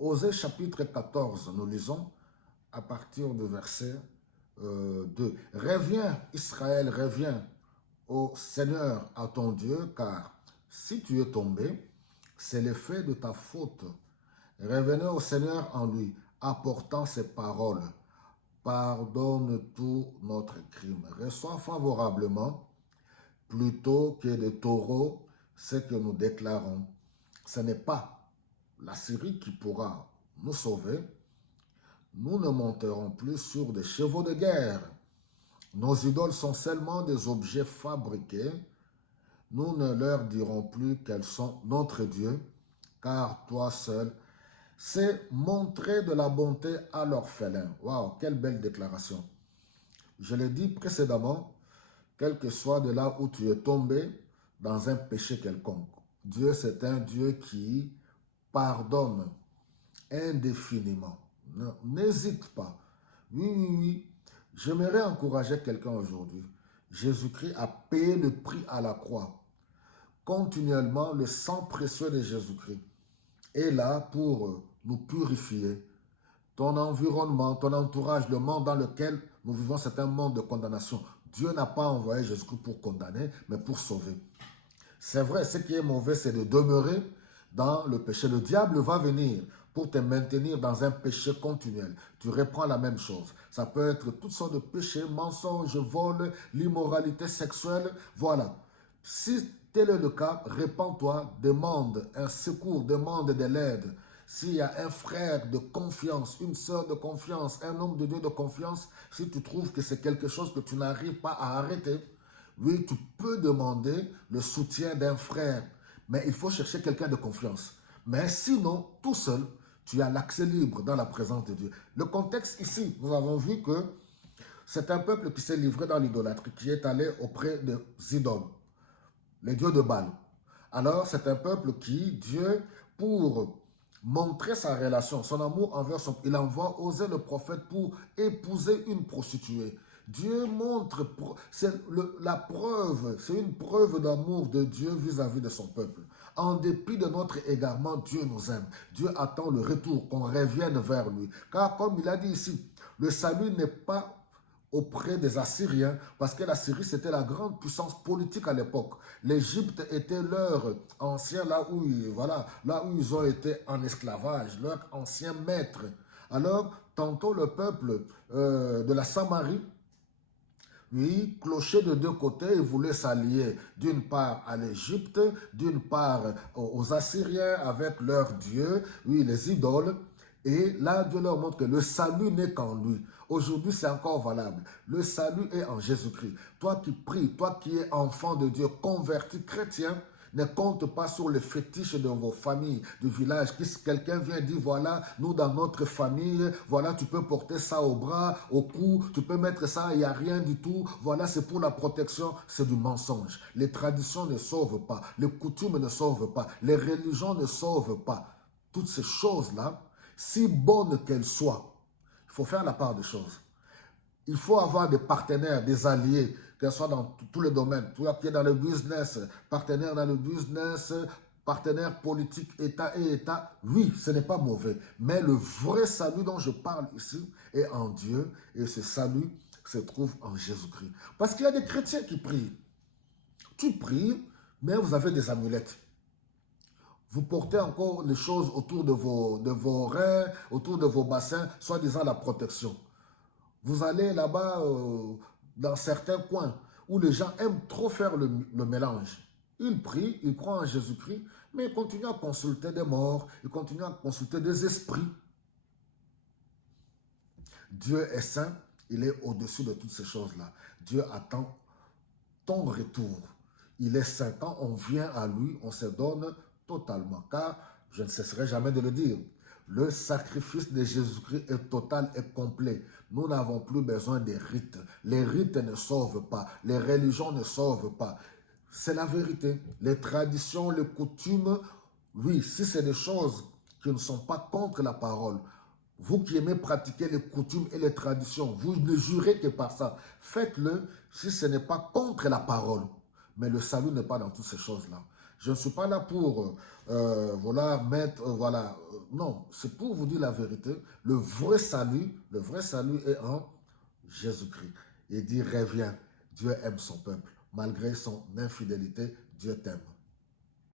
Osée chapitre 14, nous lisons à partir du verset 2. Reviens, Israël, reviens au Seigneur, à ton Dieu, car si tu es tombé, c'est l'effet de ta faute. Revenez au Seigneur en lui, apportant ses paroles. Pardonne tout notre crime. Reçois favorablement, plutôt que de taureaux, ce que nous déclarons. Ce n'est pas la Syrie qui pourra nous sauver. Nous ne monterons plus sur des chevaux de guerre. Nos idoles sont seulement des objets fabriqués. Nous ne leur dirons plus qu'elles sont notre Dieu, car toi seul sais montrer de la bonté à l'orphelin. Waouh, quelle belle déclaration. Je l'ai dit précédemment, quel que soit de là où tu es tombé dans un péché quelconque, Dieu, c'est un Dieu qui pardonne indéfiniment. N'hésite pas. Oui, oui, oui. J'aimerais encourager quelqu'un aujourd'hui. Jésus-Christ a payé le prix à la croix. Continuellement, le sang précieux de Jésus-Christ est là pour nous purifier. Ton environnement, ton entourage, le monde dans lequel nous vivons, c'est un monde de condamnation. Dieu n'a pas envoyé Jésus-Christ pour condamner, mais pour sauver. C'est vrai, ce qui est mauvais, c'est de demeurer dans le péché. Le diable va venir pour te maintenir dans un péché continuel. Tu reprends la même chose. Ça peut être toutes sortes de péchés, mensonges, vol, l'immoralité sexuelle. Voilà. Si tel est le cas, répands-toi, demande un secours, demande de l'aide. S'il y a un frère de confiance, une sœur de confiance, un homme de Dieu de confiance, si tu trouves que c'est quelque chose que tu n'arrives pas à arrêter, oui, tu peux demander le soutien d'un frère, mais il faut chercher quelqu'un de confiance. Mais sinon, tout seul, tu as l'accès libre dans la présence de Dieu. Le contexte ici, nous avons vu que c'est un peuple qui s'est livré dans l'idolâtrie, qui est allé auprès des idoles, les dieux de Baal. Alors, c'est un peuple qui, Dieu, pour montrer sa relation, son amour envers son... Il envoie Osée le prophète pour épouser une prostituée. Dieu montre, c'est la preuve, c'est une preuve d'amour de Dieu vis-à-vis de son peuple. En dépit de notre égarement, Dieu nous aime. Dieu attend le retour, qu'on revienne vers lui. Car comme il a dit ici, le salut n'est pas auprès des Assyriens, parce que la Syrie, c'était la grande puissance politique à l'époque. L'Égypte était leur ancien, là où ils ont été en esclavage, leur ancien maître. Alors, tantôt le peuple de la Samarie, oui, clocher de deux côtés, ils voulaient s'allier d'une part à l'Égypte, d'une part aux Assyriens avec leurs dieux, oui, les idoles. Et là, Dieu leur montre que le salut n'est qu'en lui. Aujourd'hui, c'est encore valable. Le salut est en Jésus-Christ. Toi qui pries, toi qui es enfant de Dieu, converti chrétien, ne compte pas sur les fétiches de vos familles, du village. Quelqu'un vient dire, voilà, nous dans notre famille, voilà, tu peux porter ça au bras, au cou, tu peux mettre ça, il n'y a rien du tout. Voilà, c'est pour la protection. C'est du mensonge. Les traditions ne sauvent pas. Les coutumes ne sauvent pas. Les religions ne sauvent pas. Toutes ces choses-là, si bonnes qu'elles soient, il faut faire la part des choses. Il faut avoir des partenaires, des alliés, qu'elles soient dans tous les domaines. Toi qui es dans le business, partenaire dans le business, partenaire politique, État et État, oui, ce n'est pas mauvais. Mais le vrai salut dont je parle ici est en Dieu et ce salut se trouve en Jésus-Christ. Parce qu'il y a des chrétiens qui prient. Tu pries, mais vous avez des amulettes. Vous portez encore les choses autour de vos reins, autour de vos bassins, soi-disant la protection. Vous allez là-bas dans certains coins où les gens aiment trop faire le mélange. Ils prient, ils croient en Jésus-Christ, mais ils continuent à consulter des morts, ils continuent à consulter des esprits. Dieu est saint, il est au-dessus de toutes ces choses-là. Dieu attend ton retour. Il est saint. Quand on vient à lui, on se donne totalement. Car, je ne cesserai jamais de le dire, le sacrifice de Jésus-Christ est total et complet. Nous n'avons plus besoin des rites. Les rites ne sauvent pas. Les religions ne sauvent pas. C'est la vérité. Les traditions, les coutumes, oui, si c'est des choses qui ne sont pas contre la parole, vous qui aimez pratiquer les coutumes et les traditions, vous ne jurez que par ça. Faites-le si ce n'est pas contre la parole. Mais le salut n'est pas dans toutes ces choses-là. Je ne suis pas là pour, voilà, mettre, voilà. Non, c'est pour vous dire la vérité. Le vrai salut est en Jésus-Christ. Il dit, reviens. Dieu aime son peuple. Malgré son infidélité, Dieu t'aime.